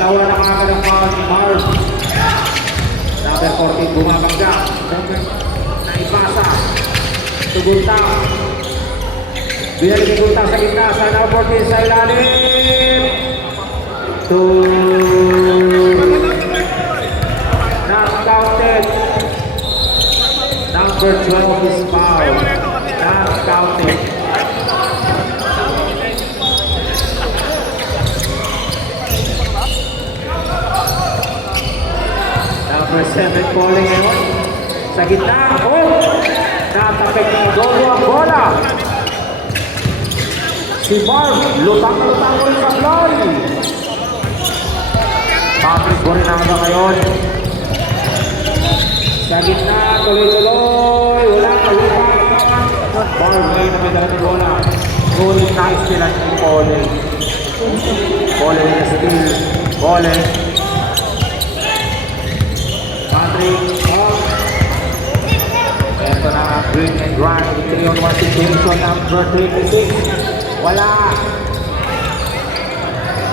Dalawa na kagad ang foul ni Marv. Number 14 bumabangga. Naipasa. Tuguntang. Binalik yung Guntang sa gitna. Sa number 14 sa ilalim. Not counted. Number 12 is foul. Not counted. Number 7 falling ngayon. Sa gitna. Oh! Natapik ng Dodo ang bola. Si Marv, lutang-lutang ulit sa fly. Patrick Borinaga ngayon. Sa gitna, tuloy-tuloy. Wala. Marv ngayon na may dala ng bola. Ngunit nice nila ni Pole. Pole na steal. Pole. Patrick, oh. Ito na ang green and grind. 3-on-1 situation number 36. Wala.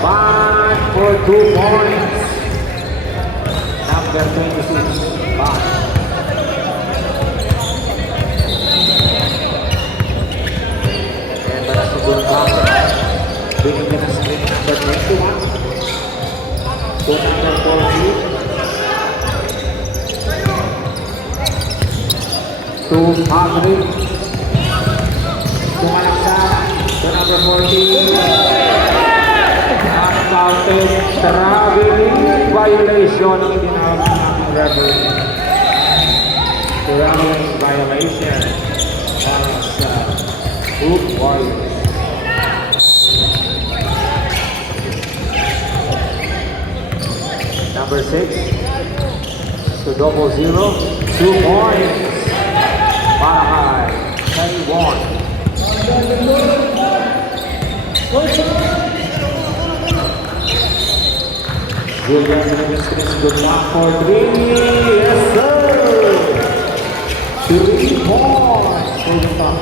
Ban for 2 points. Number 26. Ban. Ito na si Guntang. Binigyan na screen number 21. To number 40. To Patrick. Tumalaksan. To number 14. Uncounted traveling violation. Tinawag ng referee. Traveling violation. Para sa group warriors. Number 6. To 0-0. 2 points. Para kay Taiwan. Julian Ministries, good luck for 3. Yes, sir. 3 points for the top.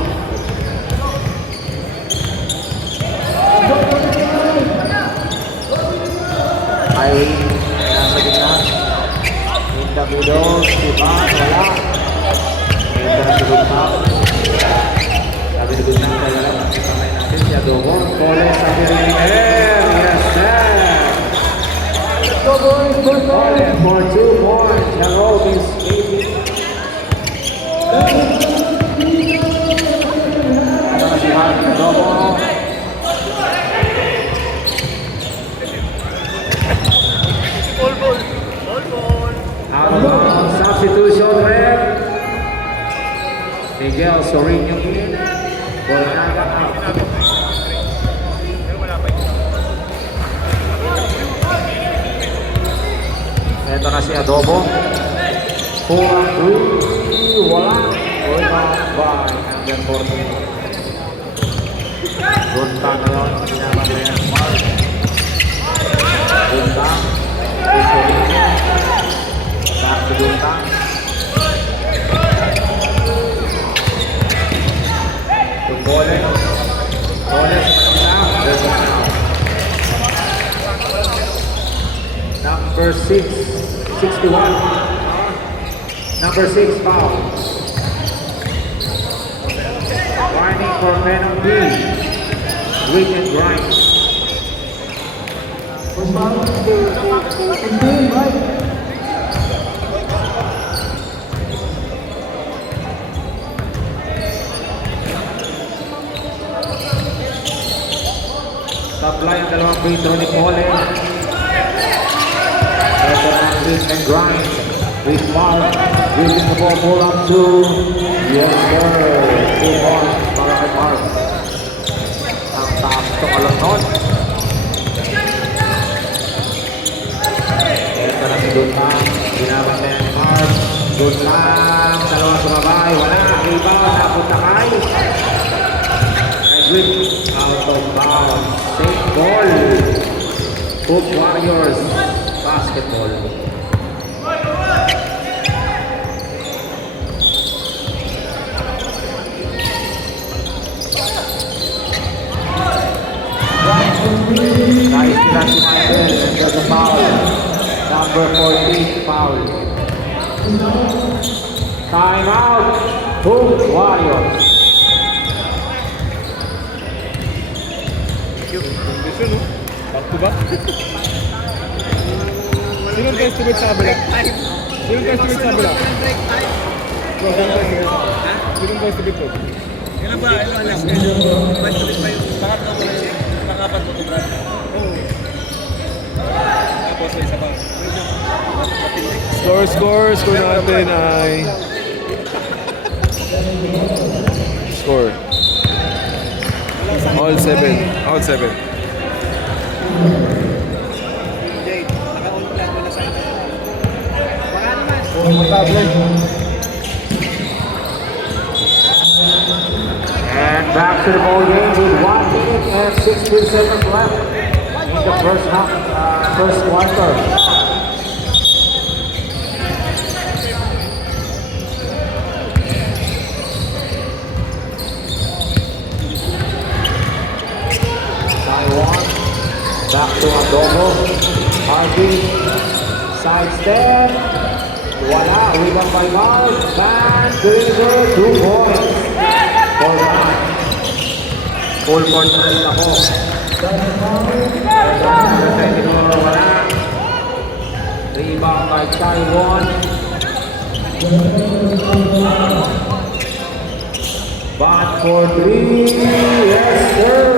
Ay, nasa gitna. In the middle, si Van, wala. Ito na si Guntang. Sabi ni Guntang tayo lang. Kamay natin siya doon. Kole sa Piringer. Yes, sir. Kole for 2 points. The road is 80. Ito na si Van. Dobo. Ang substitution rep. Miguel Sorino in. Borinaga out. Ito na si Adobo. 4-3. Wala. Rebound by Number 14. Guntang ngayon. Sinaman na yan. Marv. Guntang. Sorino. Back to Guntang. Kole there's one out. Number 6, 61. Number 6 foul. Warning for penalty. Green and grind. Supply ang dalawang free throw ni Pole. Ito na ang green and grind. With Marv. Giving the ball pull up to. Yes, sir. 2 points para kay Marv. Ang taas ito kalunod. Ito na si Guntang. Ginawang na ni Marv. Guntang. Dalawang sumabay. Wala. Rebound. Napunta kay. Green. Out of bounds. Safe ball. Hoop Warriors basketball. Nice sila si Michael. There's a foul. 8 foul. Time out. Hoop Warriors. Condition, no? Back to back. Sinong estimate sa kabila? Sinong estimate sa kabila? Bro, sinong estimate ko? Kailan ba? Ano alam? Basta pa yung pangatlo ko yung pangapat mo ito, Brad. Oo. Tapos may isa pa. Score natin ay... Score. All 7. All 7. Jade, naka-on plan mo na sa ito. Baka naman. And back to the ball game with 1 minute and 16 seconds left in the first half, first quarter. Taiwan, back to Adobo, Harvey, side step, wala, rebound by Mark, Van Deliver, 2 points. For one. Full court na rin ako. Wala. Rebound by Taiwan. Bot for 3. Yes, sir.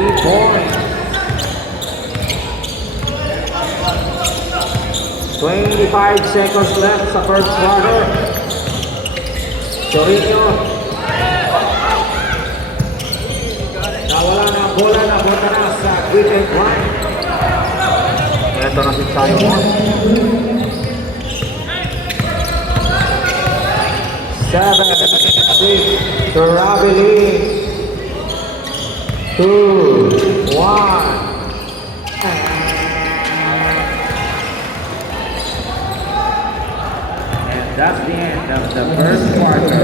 3 points. 25 seconds left sa first quarter. Torino. Nawala na ang bola na punta na sa Grit and Grind. Ito na si Simon. 7, 6, traveling. 2, 1. That's the end of the first quarter.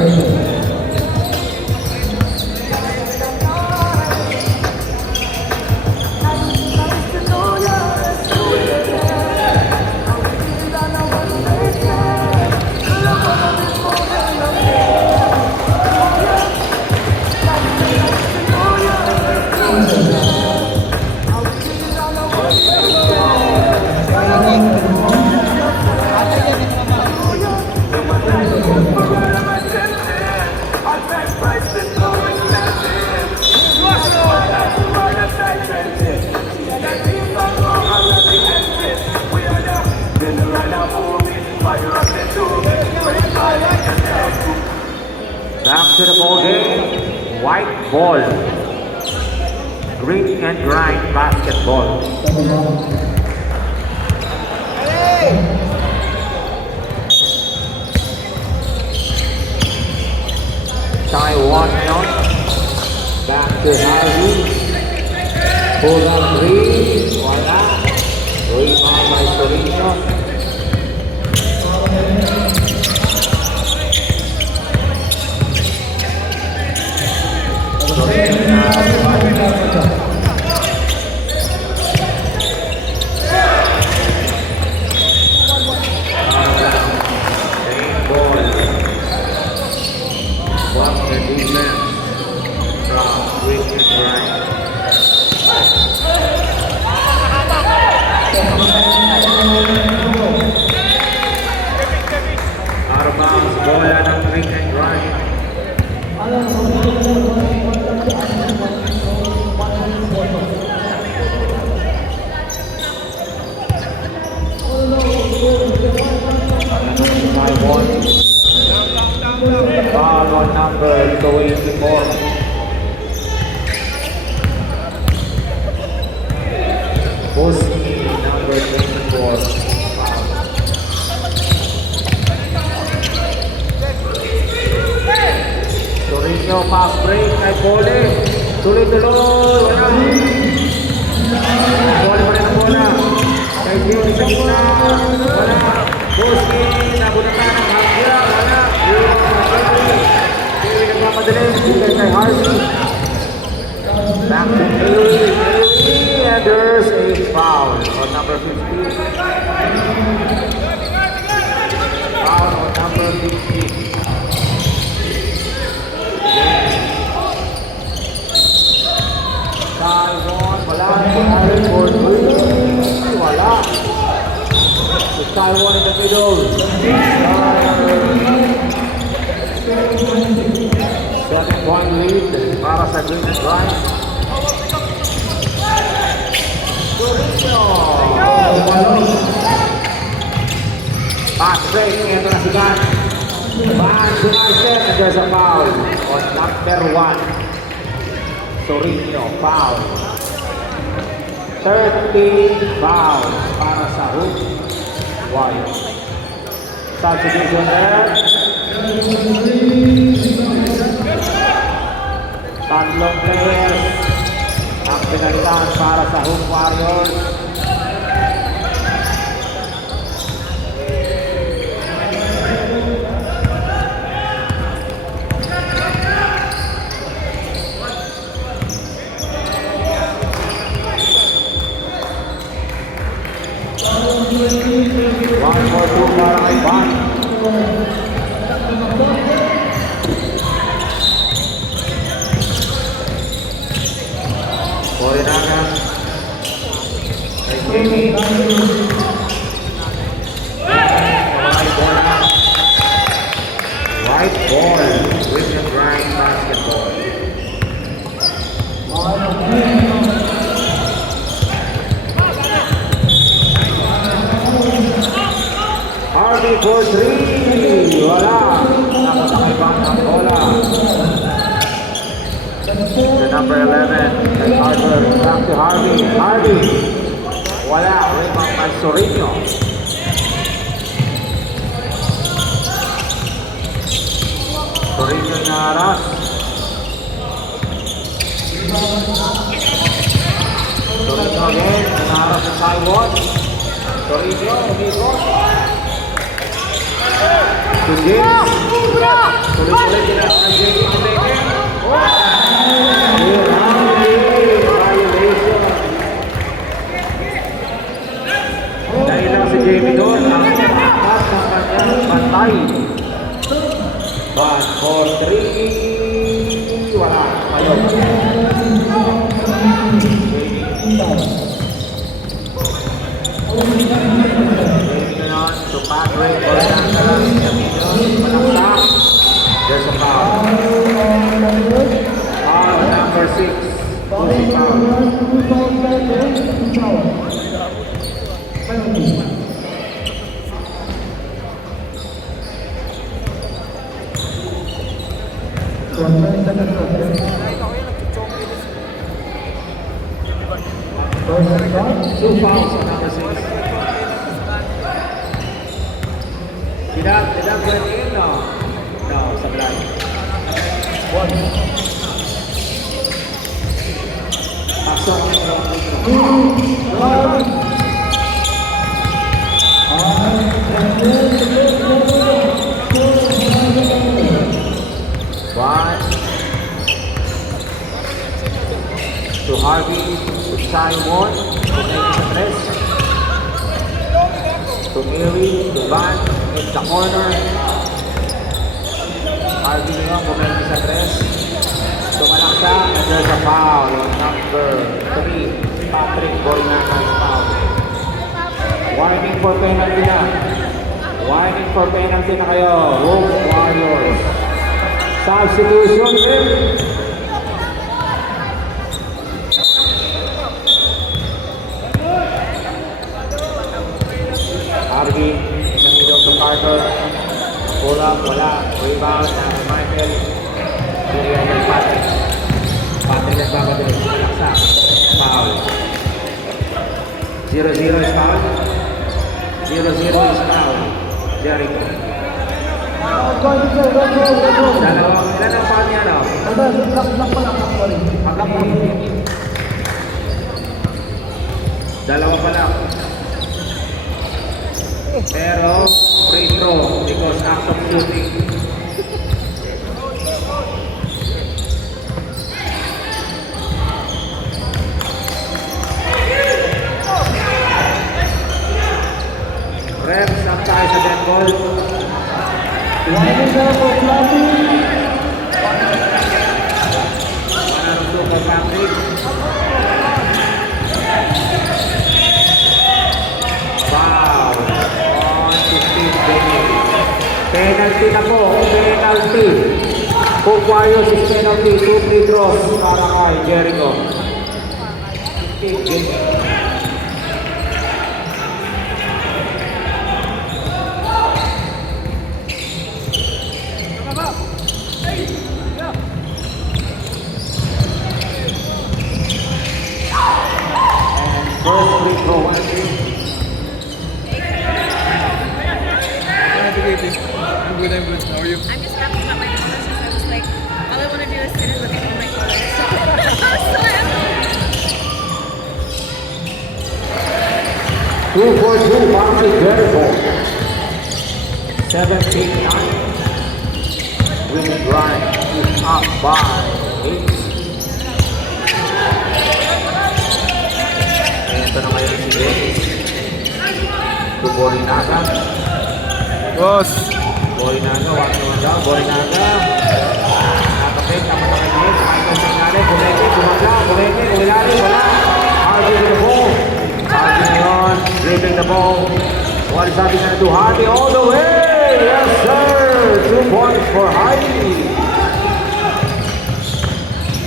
Back to the ball game. White ball. Grit and Grind basketball. Taiwan on. Back to Harvey. Pull up 3. Wala. Rebound by Torino. Out of bounds, bola ng Grit and Grind. Foul on number 24. Boski, number 24. Torino pass break kay Pole. Tuloy-tuloy. Wala. Bola pa rin ang bola. Kay Gio sa gitna. Wala. Boski, nabunatan ang hagya. Wala. Hindi nagmamadaling. Bigay kay Harvey. Back to Haley. And there's a foul on number 15. Taiwan in the middle. 7-point lead para sa Green and White. Torino. Pass break. Ito na si Gan. Pass to Marcel. And there's a foul on number 1. Torino. Foul. 13 foul para sa Hoop White. Substitution there. Tatlong players ang pinalitan para sa Hoop Warriors. One more two para kay Van. Borinaga. Kay Jamie. White ball. White ball. William Ryan basketball. Harvey for 3. Wala. Nakita kay Van ang bola. The number 11, kay Carter. Back to Harvey. Harvey. Wala. Rebound by Sorino. Sorino na harap. Sorino again. Naharap sa Taiwan. Sorino. Umikot. To James. Tuloy-tuloy sila ang James ang taken. Violation. Dahil lang si Jamie doon ang pangkat ng kanyang pantay. Van for 3. Wala. Ayaw. To Patrick Borinaga in the middle. Malaksak. There's a foul. Foul number 6. Pussy foul. Two fouls on number 6. Did that went in? No. No, sablay. One. Pasok. One. To Harvey. To Simon. To Davis Andres. To Mary. To Van. In the corner. Harvey ngayon, bumili sa dress. Tumalaksa, and there's a foul on number 3. Patrick Borinaga's foul. Warning for penalty na. Warning for penalty na kayo. Hoop Warriors. Substitution din. Harvey. To Carter, pull up, wala, rebound, na Michael, Durian ng Patrick. Patrick nagbababilis, laksa, foul. 0-0 is foul. 0-0 is foul. Jericho. Dalawa, ilan ang foul niya, no? Dalawa pa lang. Pero free throw because act of shooting. Ref, stop tayo sa dead ball. Manarong for Patrick. Wow. Penalty na po. Penalty. Cook Warriors is penalty. 2 free throws para kay Jericho. First free throw. I'm good, I'm good. How are you? I'm just happy about my concessions. I was like, all I want to do is sit and look at my colors. So happy. 2 for 2 para kay Jericho. 17-9. Winning drive is up by 8. Ito na ngayon si Dennis. To Borinaga. Boss. Borinaga, wala naman daw. Borinaga. Nakapit, naman na kay Dennis. Michael Sangalit, Buleke, Bumagla, Buleke, Uilari, wala. Harvey with the ball. Harvey ngayon, dribbling the ball. What is Harvey gonna do? Harvey all the way! Yes, sir! 2 points for Harvey.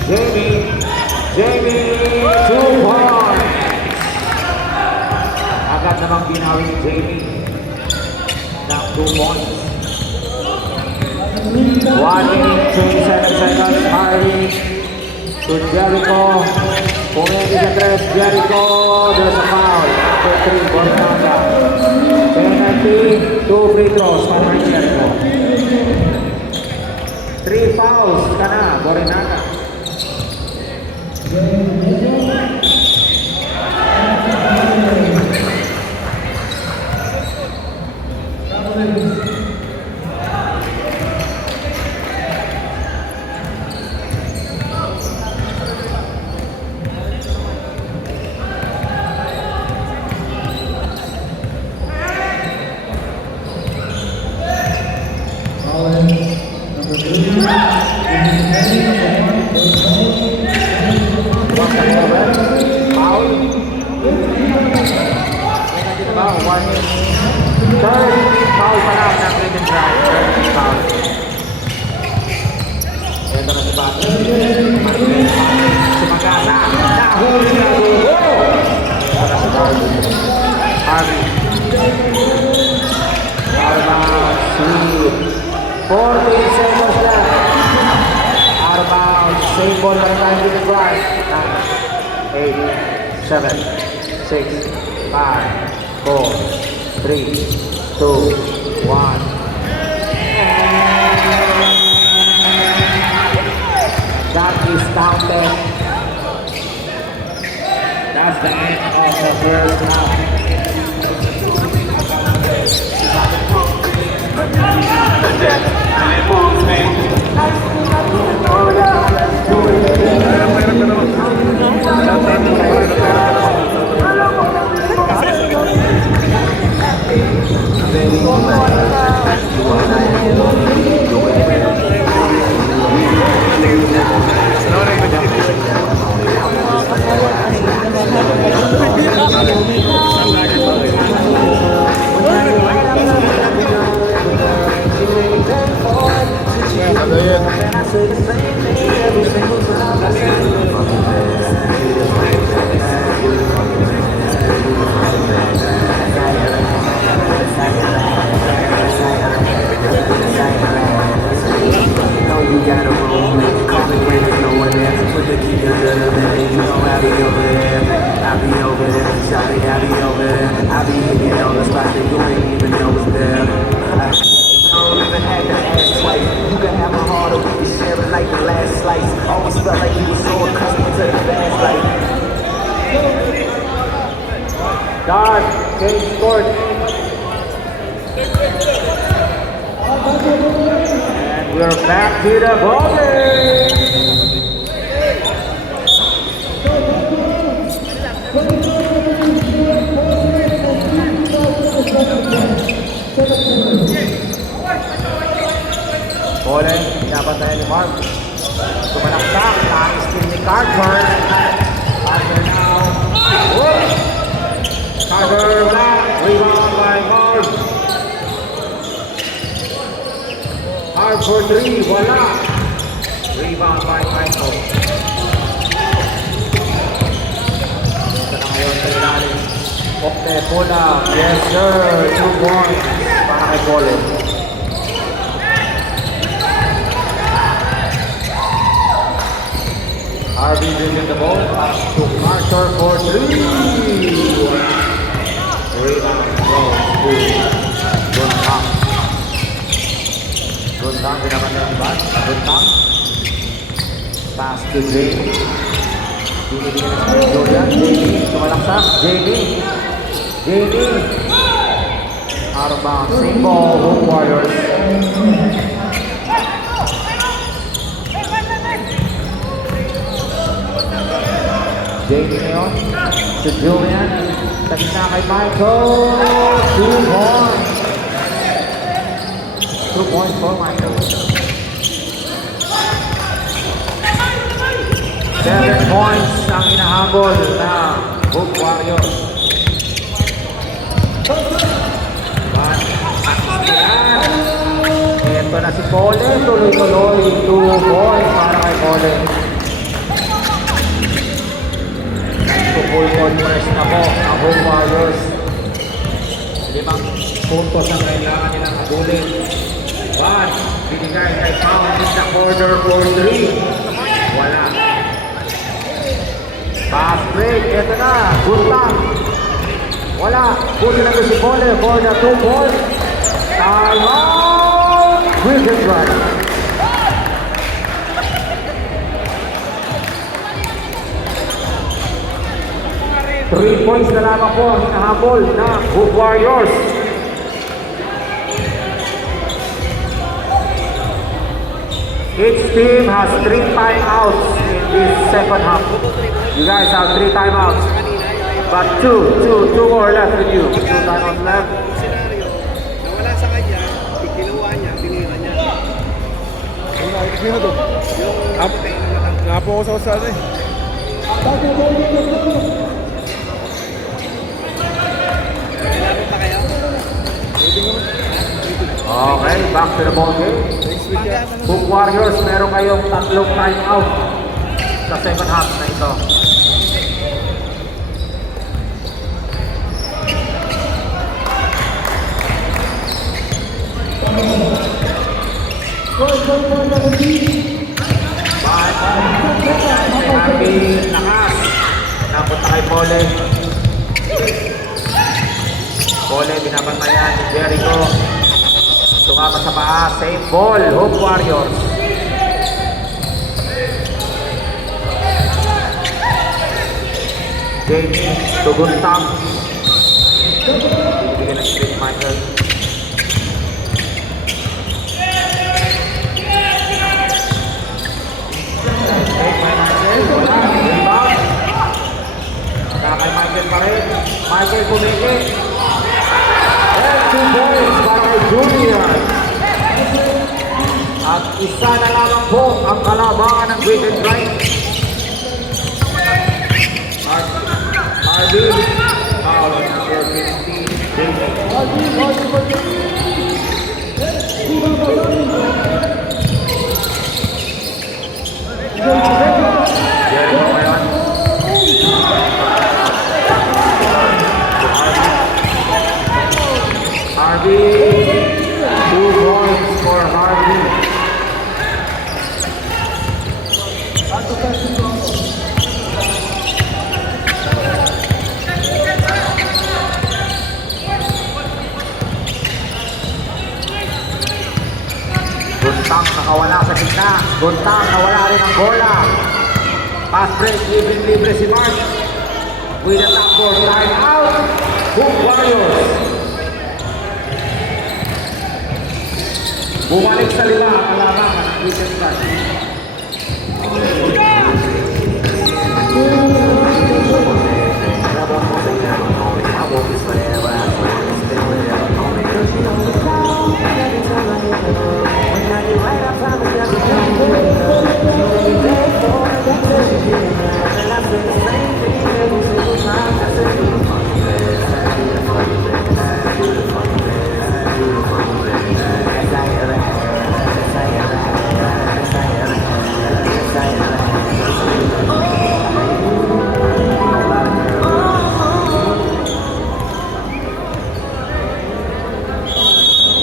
Jamie, 2 points. Agad namang binawi ni Jamie. Now 2 points. 1 minute, 27 seconds. Harvey to Jericho. Pumili sa 3, Jericho. There's a foul. After 3, Borinaga. Penalty, 2 free throws para kay Jericho. 3 fouls ka na, Borinaga. Same ball para tayo dito drive. 9, 8, 7, 6, 5, 4, 3, 2, 1. That is counted. That's the end of the first half. Dart, change court. And we're back to the ball game. Bole, dapat tayo ni Mark. Tumalaksak, nice kill ni Carter. Carter now. Whoop! Carter, wala. Rebound by Mark. 5 for 3. Wala. Rebound by Michael. Ito na ngayon sa ilalim. Okte Pula. Yes sir. 2 points. Para kay Colin. Harvey dribbling the ball. Pass to Carter for 3. Rebound goes to Guntang. Guntang ginaman ng bas. Guntang. Pass to Jamie. Binibigyan na sa Julian. Jamie. Sumalaksak. Jamie. Jamie. Out of bounds. Same ball. Home Warriors. Jamie ngayon. Si Julian. Tabi na kay Michael. 2 points. 2 points for Michael. 7 points ang inahabol na Hoop Warriors. Ito na si Colin. Tuloy-tuloy. 2 points para kay Colin. Full conference na po ang Hoop Warriors. 5 puntos ang kailangan nilang habulin. 1, binigay kay Pound in the corner for 3. Wala. Pass break, ito na, Guntang. Wala, buti na si Cole for the 2 points. Time out! Quick and drive. 3 points na lamang po ang hinahabol na Hoop Warriors. Each team has 3 timeouts in this second half. You guys have 3 timeouts, but two more left with you. 2 timeouts left. Scenario, nawala sa kanya, kinuha niya, tinira niya. Ano nakikita to? Yung Napo ko sa usada eh. kailangan pa kaya? Okay, back to the ball game. Next week yan. Hoop Warriors, meron kayong 3 timeout sa second half na ito. Happy lakas. Napunta kay Pole. Pole, binabantayan ni Jericho. Tumama sa paa. Same ball. Hoop Warriors. Jamie Tuguntang. Bibigyan ng screen Michael. Kay Michael pa rin. Michael pumili. And 2 points para kay Julian. At isa na lamang po ang kalabangan ng Quick and Drive. Hardy. Foul on number 15. Jericho ngayon. Hardy, 2 points for Hardy. Guntang nakawala sa gitna. Guntang nawala rin ang bola. Pass break, libre si Mark. With a top 4 time out. Hoop Warriors. Bumalik sa 5 ang kalabangan ng Quick and Drive.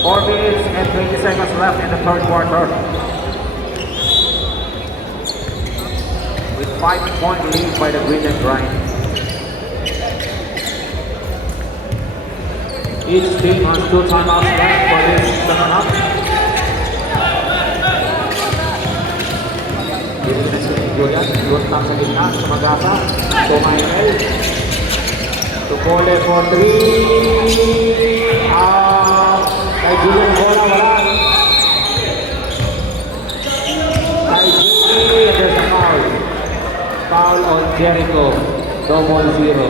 4 minutes and 20 seconds left in the third quarter. With 5-point lead by the Green and Grind. Each team has 2 timeouts left for this second half. Dito na si Julian, Luntang sa gitna, sumagasa, Tumaynel. Tupole for 3. Kay Julian bola, wala. Kay Julian, there's a foul. Foul on Jericho, double zero.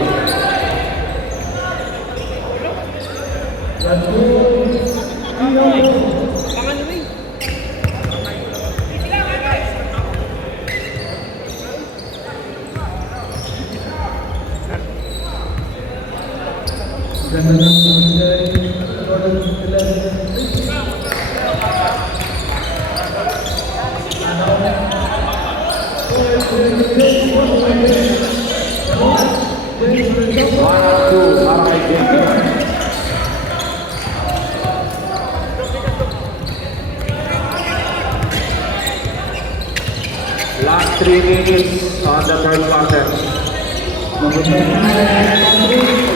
Last 3 minutes on the third quarter.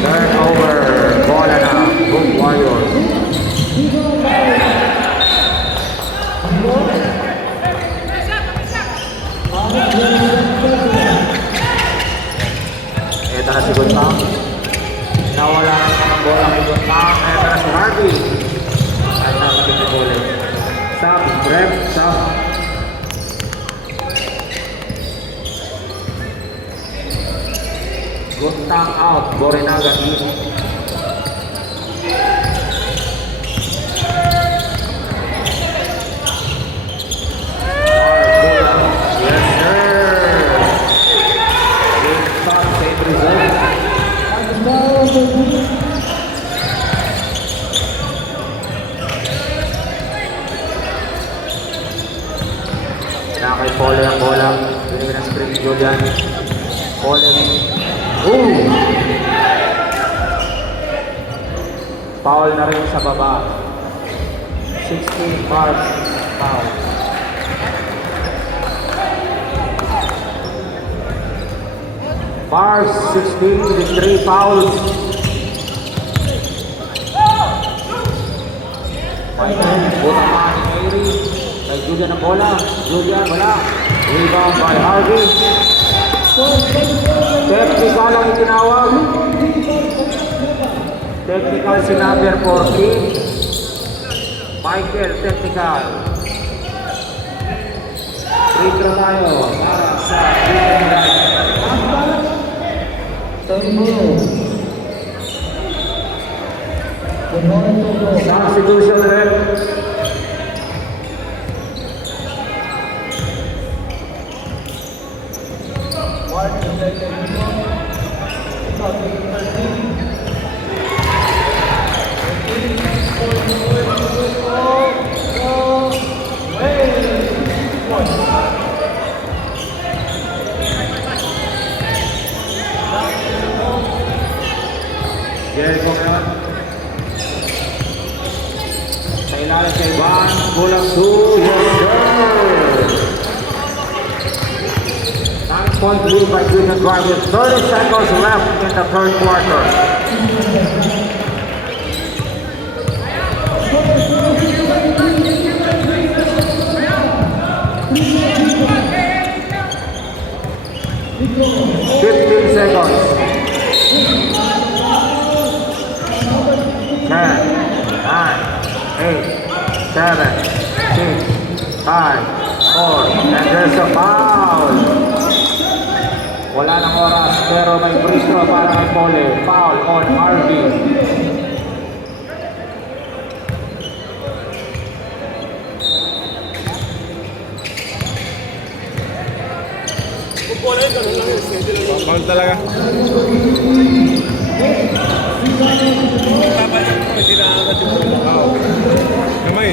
Turnover, ball and a good Warriors. Ito na si Guntang. Nawala na ng bola kay Guntang. Ito na si Harvey. Ay nakapit ulit. Stop, rep, stop. Guntang out, Borinaga in. Yes, sir. Good stop, same result. Kaya kay Pole ang bola. Binigyan ng sprint Julian. Pole. Ooh! Foul na rin sa baba. 16 marks foul. Marks 16 with 3 fouls. Michael, buta pa ni Mary. Kay Julian ang bola. Julian, wala. Rebound by Harvey. Technical ang itinawag. Technical si number 14. Michael, technical. Free throw tayo para sa substitution rep. Jericho ngayon. Sa ilalim kay Van, kulang 2, yes sir! 9-point lead by Green and Grind with 30 seconds left in the third quarter. Seconds. 10, 9, 8, 7, 6, 5, 4, and there's a foul. Wala nang oras pero may free throw para kay Pole. Foul on Harvey. Foul talaga. Papalit mo, hindi na agad yung bola. Wow. Kamay.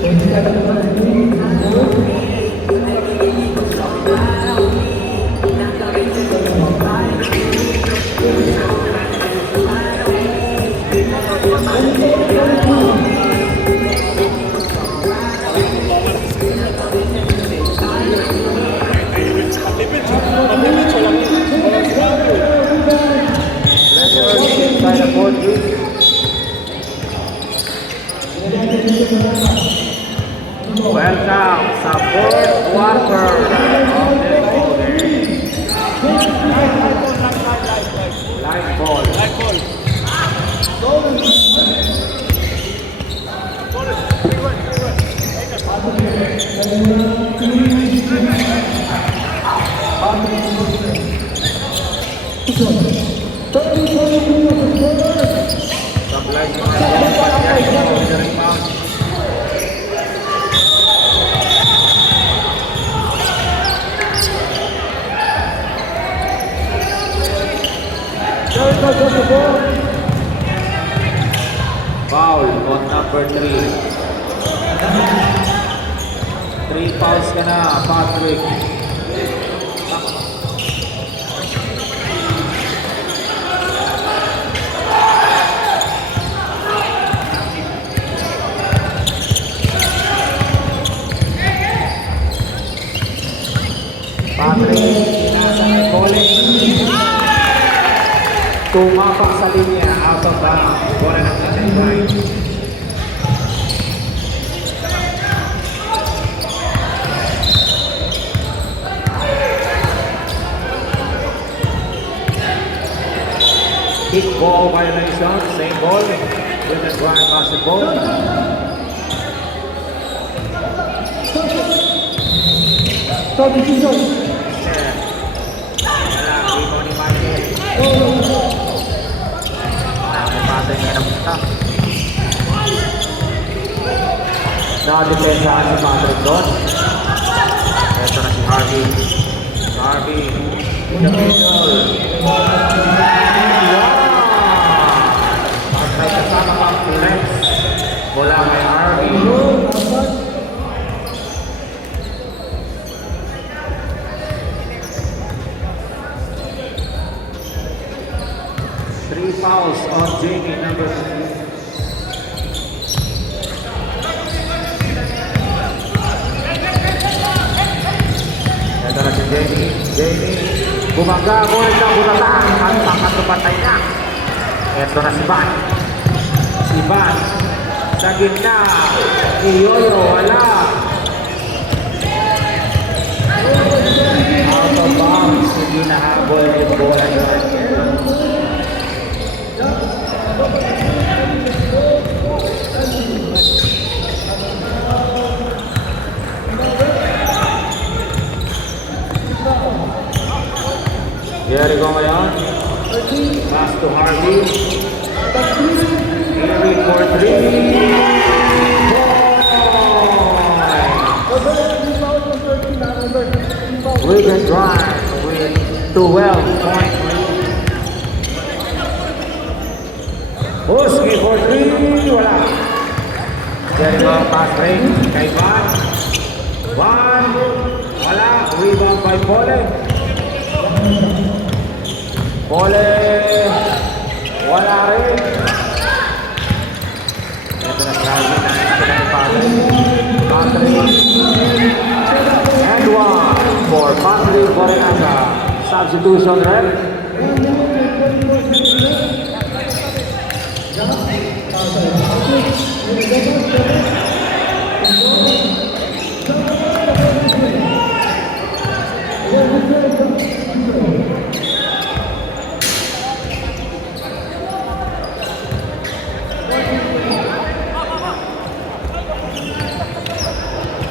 Letters inside the fourth week. Welcome sa fourth quarter of this ball game. Live ball. Live ball. Supply yung ball. The rebound. Foul on number 3. 3 fouls ka na, Patrick. Patrick, nasa may calling. Tumapak sa linya, out of bounds. Bola ng Golden Bright. Kick ball violation, same ball. Golden Bright basketball. Nakadepensahan si Patrick doon. Ito na si Harvey. Harvey in the middle. Wow! At may kasama pang flex. Bola kay Harvey. Three fouls on Jamie, number 3. Ito na si Jamie. Jamie, bumangga mo rin ang bulatan. Ang pangkatupatay niya. Ito na si Van. Si Van. Sa gitna. Iyoyo, wala. Out of bounds. Hindi nahabol yung bola yun. Jericho ngayon. Pass to Harvey. Harvey for 3. Wigan drive with 12-point lead. Husky for 3. Wala. Jericho pass break. Kay Van. Van. Wala. Rebound by Pole. Pole, wala rin. Ito na Charlie, nais ko na ni Patrick. And one for Patrick Borenaga. Substitution red.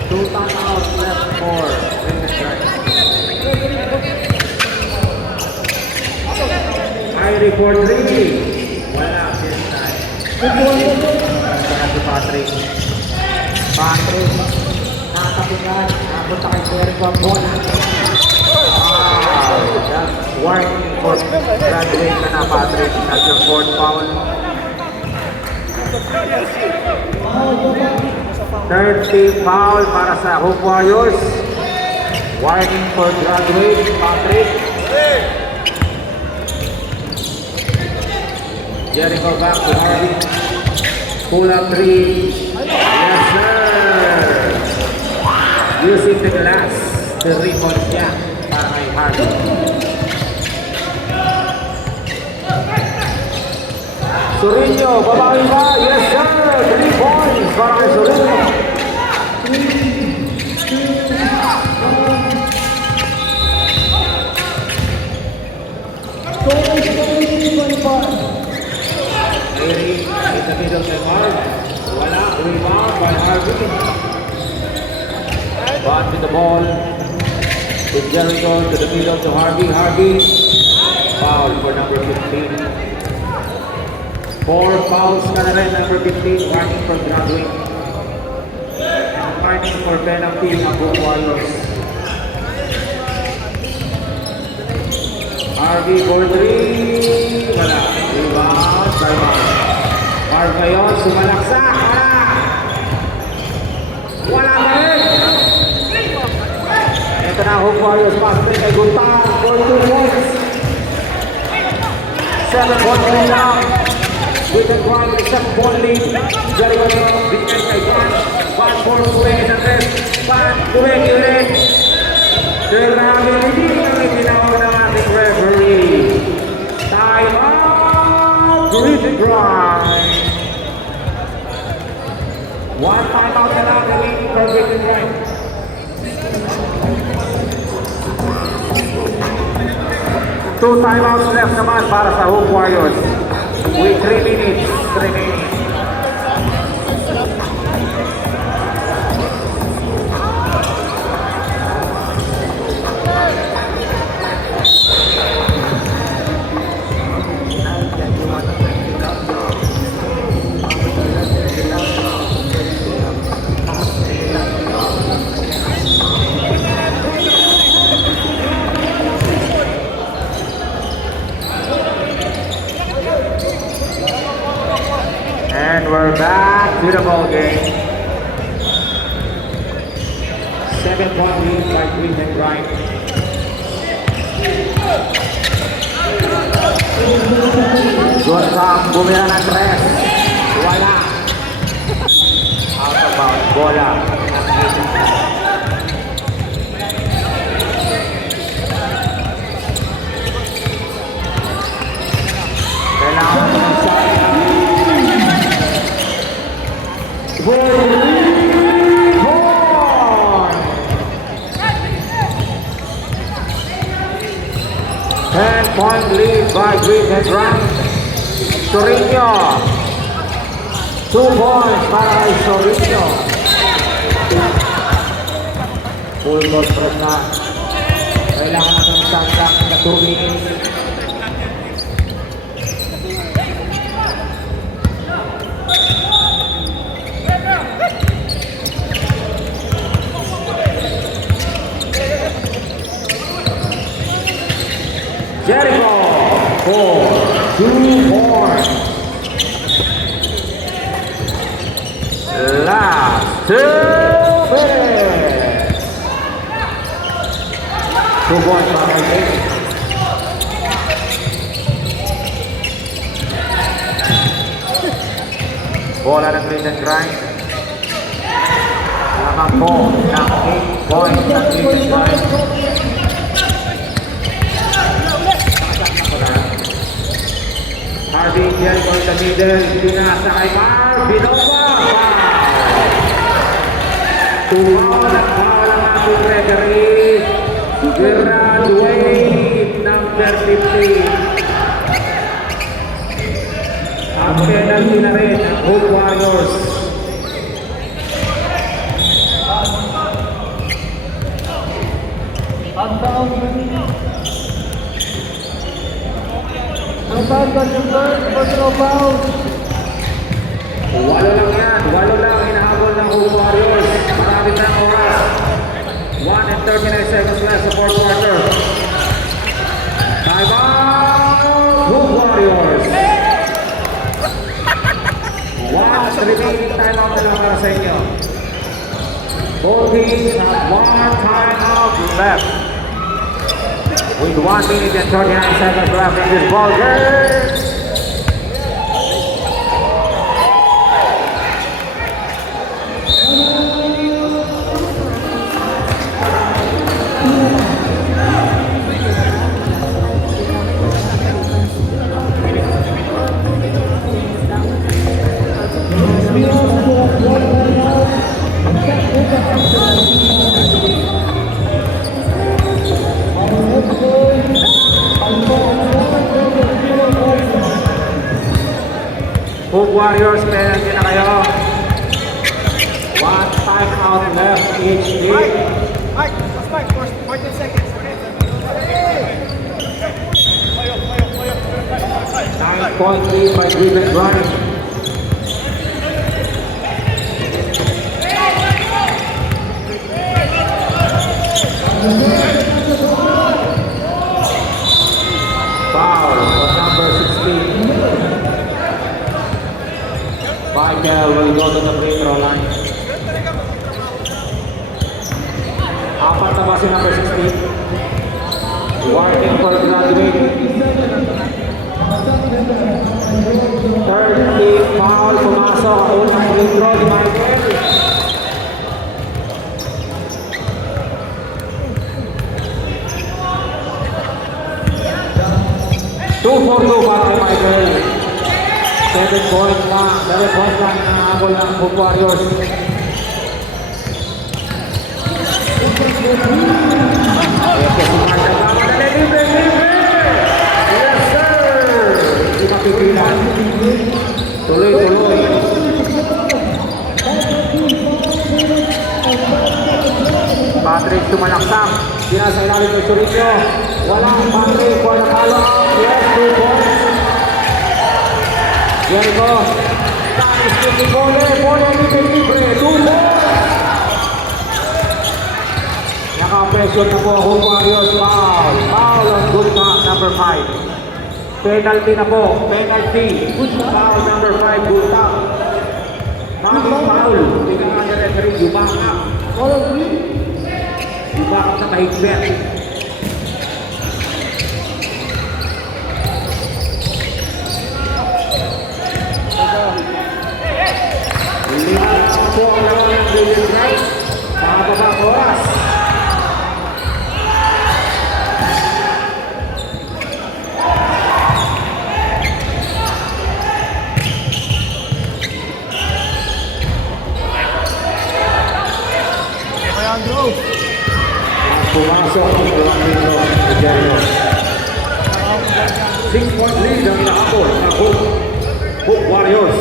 Two timeouts left for Kyrie for 3. Wala this time. Para si Patrick. Patrick. Nakakapingan. Napunta kay Jericho ang bola. Wow. That's warning for graduate ka na, Patrick. That's your fourth foul. Third team foul para sa Hoop Warriors. Warning for graduate, Patrick. Jericho back to Harvey. Pull up three. Yes, sir. Using the glass. The rebound niya para kay Harvey. Surino, babawi ba? Yes, sir. 3 points para kay Surino. Airy in the middle by Marv. Wala. Rebound by Harvey. Back with the ball. To Jericho to the middle to Harvey. Harvey. Foul for number 15. 4 fouls ka na rin, number 15. Warning for graduate. And warning for penalty ng Hoop Warriors. Harvey for 3. Wala. Rebound by Marv. Marv ngayon, sumalaksak. Wala ka rin. Ito na Hoop Warriors. Pastor kay Guntang for 2 points. 7 points lead now. With the ground, the 7-point lead. Jericho behind kay Juan. 1-4 swing in the rest. 1-2 ulit. Grabe, hindi kami tinawag ng ating referee. Time out. Griffin Grind. 1 timeout na lang remaining for Griffin Grind. Two timeouts left naman para sa Hoop Warriors. With 3 minutes remaining. And we're back to the ball game. 7-point lead by Griffin Grind. Guntang bumira ng 3. Wala. Out of bounds. Bola. Kailangan ng sayang. Point lead by Griffin Grind. Surino. 2 points para kay Surino. Full court press na. Kailangan natin ng sandak na 2 minutes. Jericho for 2 points. Last 2 minutes. 2 points para kay Jericho. Bola ng Griffin Grind. Lamang po ng 8 points ng Griffin Grind. Harvey, Jericho in the middle, pinasa kay Marv, Binova, tumawa ng foul ang ating referee, graduate number 15. Ang penalty na rin ang Hoop Warriors. Walo lang yan. Walo lang hinahabol ng Hoop Warriors. Marami na oras. 1 and 39 seconds left sa 4th quarter. Time out! Hoop Warriors. 1 remaining time out na lang para sa inyo. Both teams have one timeout left. With 1 minute and 39 seconds left in this ball game. Hoop Warriors, penalty na kayo. One timeout left each team. Mike, that's Mike, 14 seconds. 9-point lead by Cleveland Browns. Foul on number 16. Michael will go to the free throw line. Apat na ba si number 16? Warning for graduating. Third team foul, pumasok ang unang free throw ni Michael. Two for two para kay Michael. 7 points lang ang abol ng Hoop Warriors. Ito si Michael. Libre! Yes, sir! Hindi mapipilan. Tuloy. Patrick tumalaksak. Sinasa ilalim ng Chorito. Wala. Patrick, wala follow-up. Yes, 2 points. Jericho. Tanis ni Bole, libre. 2 points. Naka-pressure na po ang Warriors. Foul on Gulta, number 5. Penalty na po. Foul number 5, Gulta. Maraming foul. Tingnan nga niya referee, yumakap. Yumakap na mahigpit. Lihat po ang lawan ng Brilliant Knights. Makababang oras. Pumasok ang ulang nito ni Jericho. 6-point lead ang inaabot ng Hoop Warriors.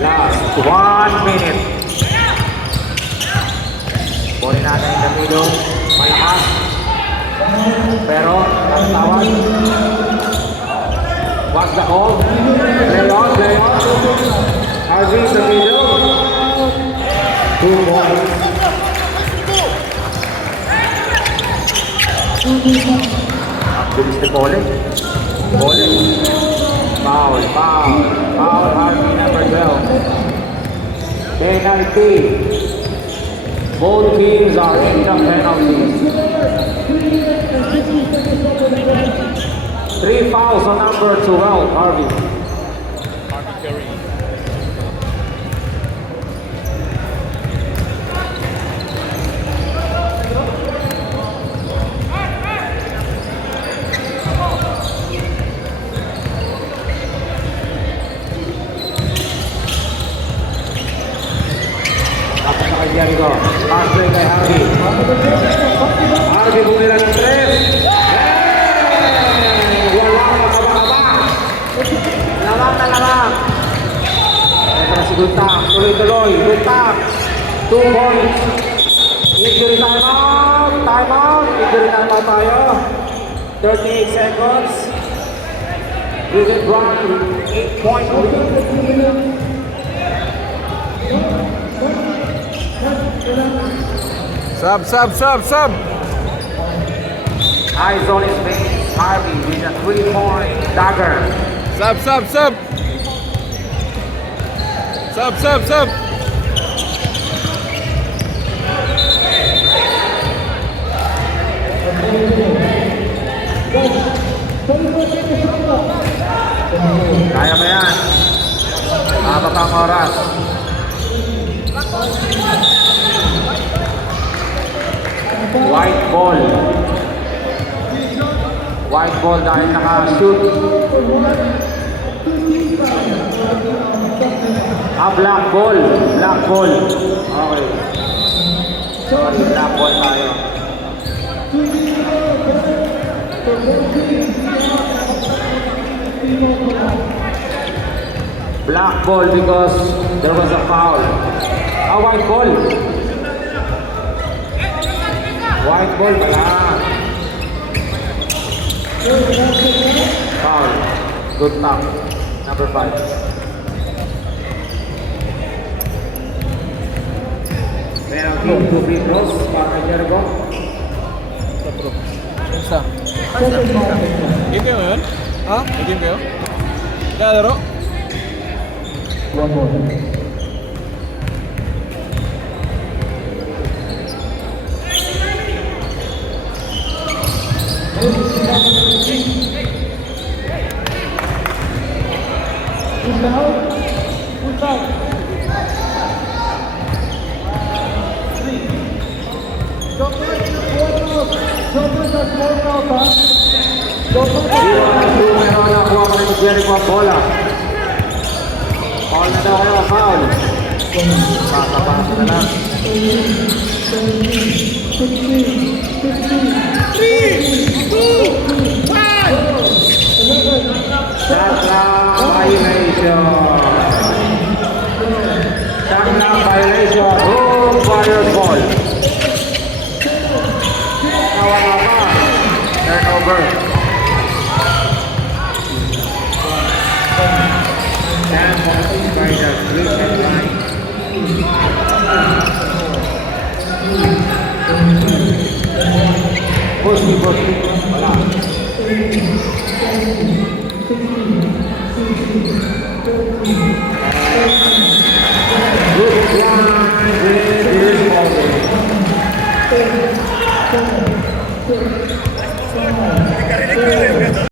Last 1 minute. Ball natin in the middle. Malakas. Pero, ang tawag. What's the call? Play on. Harvey in the middle. 2 points. Ang bilis ni Bole. Foul, Harvey number 12. Penalty. Both teams are in the penalties. 3 fouls on number 12, Harvey. Jericho. Pass play kay Harvey. Harvey bumila ng 3. Wala makabakaba. Lamang. Ito na si Guntang. Tuloy. Guntang. 2 points. Injury timeout. Injury timeout tayo. 38 seconds. Cleveland Browns 8 points. Sub. Eyes on his face. Harvey with a 3-point dagger. Sub. Sub, sub, sub. Kaya ba yan? Haba pang oras. White ball. White ball dahil naka-shoot. Black ball. Black ball. Okay. Sorry, black ball tayo. Black ball because there was a foul. White ball. White ball pala. Foul. Good tap. Number 5. Meron club to free throws para Jericho. Isa. Game kayo ngayon? Ha? May game kayo? Lalaro? Meron na kuha pa rin Jericho ang bola. Foul na daw kayo, foul. Pasa-pasa na lang. 3, 2, 1! Shot clock violation. Shot clock violation. Oh, fire ball. Nawala pa. Turnover. And by the Christian line. Push. Wala. Good line with this ball.